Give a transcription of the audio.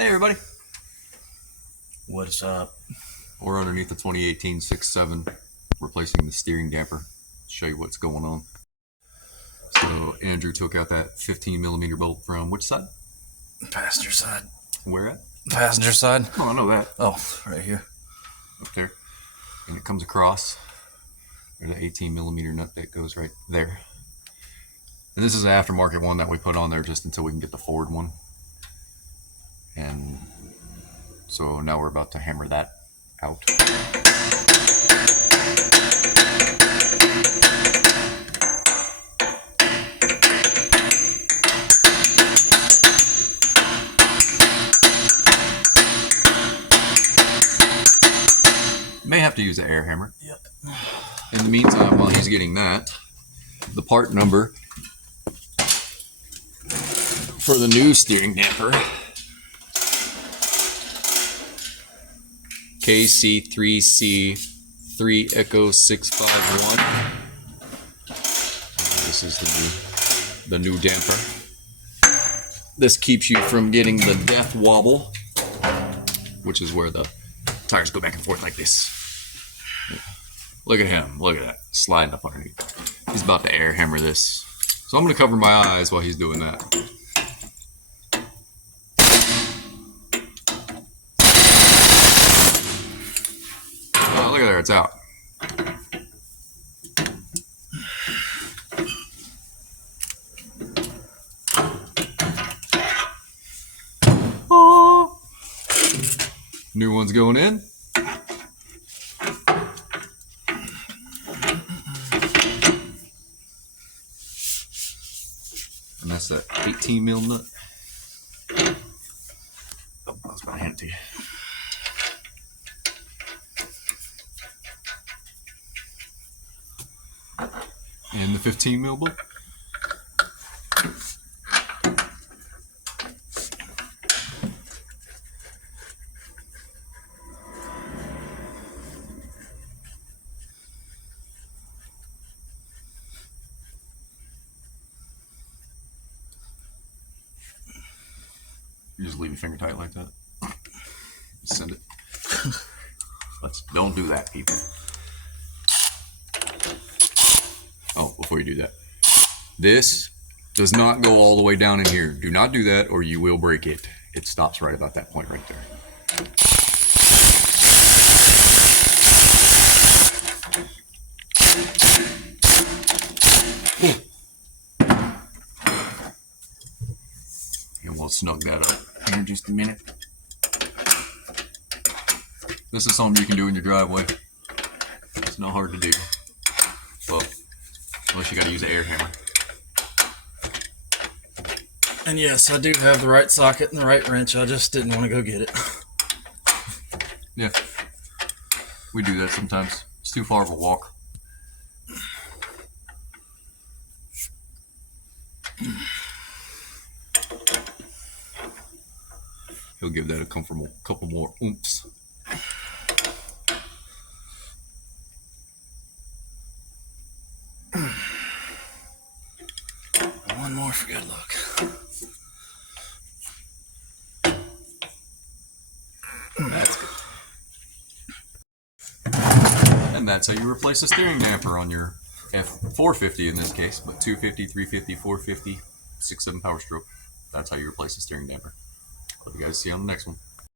Hey everybody, What's up? we're underneath the 2018 6.7 replacing the steering damper. Show you what's going on. So Andrew took out that 15mm bolt from which side? Passenger side. Where at? Passenger side. Oh, I know that. Oh, right here. Up there. And it comes across. There's an 18mm nut that goes right there. And this is an aftermarket one that we put on there just until we can get the Ford one. And so now we're about to hammer that out. May have to use an air hammer. Yep. In the meantime, while he's getting that, the part number for the new steering damper, KC3C3 Echo 651. This is the new damper. This keeps you from getting the death wobble, which is where the tires go back and forth like this. Look at him. Look at that. Sliding up underneath. He's about to air hammer this. So I'm going to cover my eyes while he's doing that. Oh, look at there. It's out. Oh. New one's going in. And that's that 18mm nut. Oh, I was about to hand it to you. And the 15mm bolt. You just leave your finger tight like that. Send it. Don't do that, people. Oh, before you do that, this does not go all the way down in here. Do not do that or you will break it. It stops right about that point right there. And we'll snug that up here in just a minute. This is something you can do in your driveway. It's not hard to do. Well, unless you gotta use an air hammer. And yes, I do have the right socket and the right wrench. I just didn't want to go get it. Yeah, we do that sometimes. It's too far of a walk. He'll give that a comfortable couple more oomphs. One more for good luck. That's good. And that's how you replace a steering damper on your F450 in this case, but 250, 350, 450, 6.7 power stroke. That's how you replace a steering damper. Hope you guys see you on the next one.